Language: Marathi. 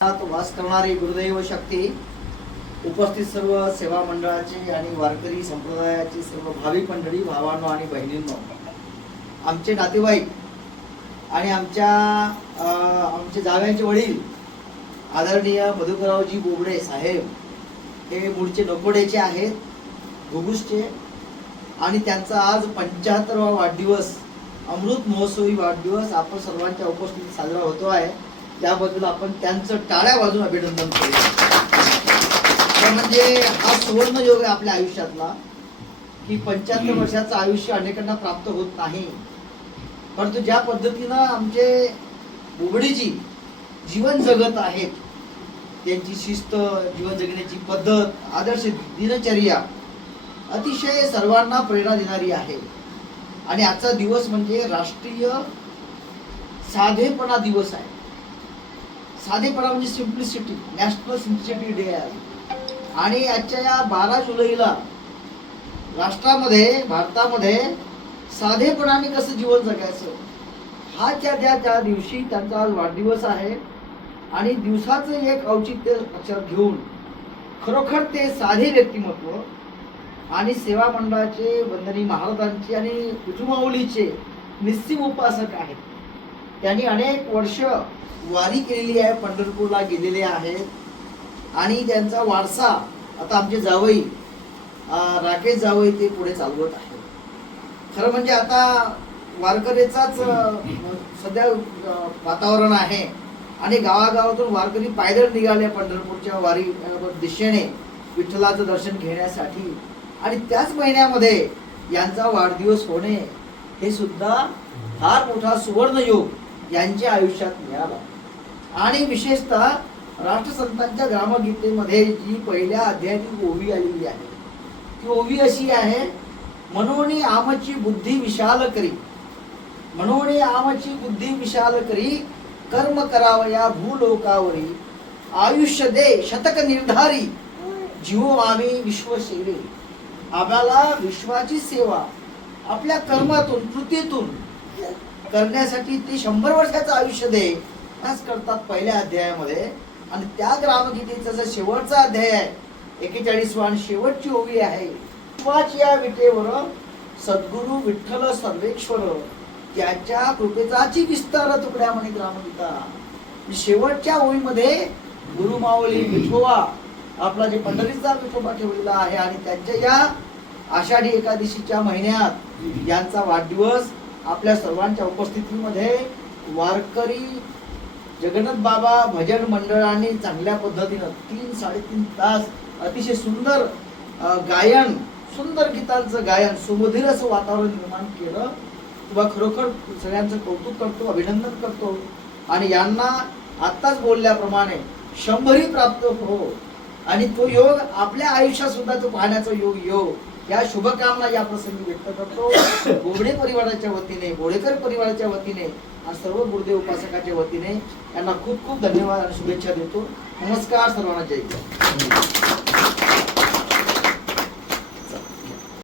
वास करणारी गुरुदैव शक्ती, उपस्थित सर्व सेवा मंडळाचे आणि वारकरी संप्रदायाची सर्व भाविक मंडळी, भावांनो आणि बहिणींनो, आमचे नातेवाईक आणि आमचे जावयांचे वडील आदरणीय मधुकररावजी बोबडे साहेब हे मूळचे नकोडेचे आहेत, घुगुसचे, आणि त्यांचा आज 75वा वाढदिवस, अमृत महोत्सवी वाढदिवस आपण सर्वांच्या उपस्थितीत साजरा होतो आहे. त्याबद्दल आपण त्यांचं टाळ्या वाजून अभिनंदन करूया. म्हणजे हा सुवर्ण योग आहे आपल्या आयुष्यातला, की 75 वर्षाचं आयुष्य अनेकांना प्राप्त होत नाही. परंतु ज्या पद्धतीनं आमचे बोबडेजी जीवन जगत आहेत, त्यांची शिस्त, जीवन जगण्याची पद्धत, आदर्श दिनचर्या अतिशय सर्वांना प्रेरणा देणारी आहे. आणि आजचा दिवस म्हणजे राष्ट्रीय साधेपणा दिवस आहे. साधेपणा म्हणजे सिम्प्लिसिटी, नॅशनल सिम्प्लिसिटी डे आहे. आणि आजच्या या 12 जुलैला राष्ट्रामध्ये, भारतामध्ये साधेपणाने कसं जीवन जगायचं हा त्या दिवशी त्यांचा आज वाढदिवस आहे. आणि दिवसाचं एक औचित्य लक्षात घेऊन खरोखर ते साधे व्यक्तिमत्व आणि सेवा मंडळाचे, वंदनीय महाराजांचे आणि विठुमाऊलीचे निस्सीम उपासक आहेत. त्यांनी अनेक वर्ष वारी केलेली आहे, पंढरपूरला गेलेले आहेत. आणि त्यांचा वारसा आता आमचे जावई राकेश जावई ते पुढे चालवत आहे. खरं म्हणजे आता वारकरीचाच सध्या वातावरण आहे आणि गावागावातून वारकरी पायदळ निघाले पंढरपूरच्या वारी दिशेने विठ्ठलाचं दर्शन घेण्यासाठी. आणि त्याच महिन्यामध्ये यांचा वाढदिवस होणे हे सुद्धा फार मोठा सुवर्ण योग यांच्या आयुष्यात मिळाला. आणि विशेषतः राष्ट्रसंतांच्या ग्रामगीतेमध्ये जी पहिल्या अध्यायाची ओवी आलेली आहे, ती ओवी अशी आहे: मनोनी आमची बुद्धी विशाल करी, मनोनी आमची बुद्धी विशाल करी, कर्म करावया भूलोकावरी, आयुष्य दे शतक निर्धारी, जीवो आम्ही विश्वसेवे. आम्हाला विश्वाची सेवा आपल्या कर्मातून, कृतीतून करण्यासाठी ते 100 वर्षाचं आयुष्य दे त्याच करतात पहिल्या अध्यायामध्ये. आणि त्या ग्रामगीतेचा जो शेवटचा अध्याय आहे 41वा आणि शेवटची ओवी आहे: विश्वाच्या विटेवर सद्गुरु विठ्ठल सर्वेश्वर, त्याच्या कृपेचाची विस्तार तुकड्या म्हणे ग्रामगीता. शेवटच्या ओवीमध्ये गुरुमाऊली विठोबा, आपला जे पंढरीचा विठोबा ठेवलेला आहे, आणि त्यांच्या या आषाढी एकादशीच्या महिन्यात यांचा वाढदिवस आपल्या सर्वांच्या उपस्थितीमध्ये वारकरी जगन्नाथ बाबा भजन मंडळाने चांगल्या पद्धतीनं 3-3.5 तास अतिशय सुंदर गायन, सुंदर गीतांचं गायन, सुमधुर असं वातावरण निर्माण केलं. तुला खरोखर सगळ्यांचं कौतुक करतो, अभिनंदन करतो. आणि यांना आत्ताच बोलल्याप्रमाणे 100ही प्राप्त हो, आणि तो योग आपल्या आयुष्यात सुद्धा तो पाहण्याचा योग या शुभकामना या प्रसंगी व्यक्त करतो. बोबडे परिवाराच्या वतीने, बोडेकर परिवाराच्या वतीने आणि सर्व गुरुदेव उपासकाच्या वतीने यांना खूप खूप धन्यवाद आणि शुभेच्छा देतो. नमस्कार सर्वांना, जय जय.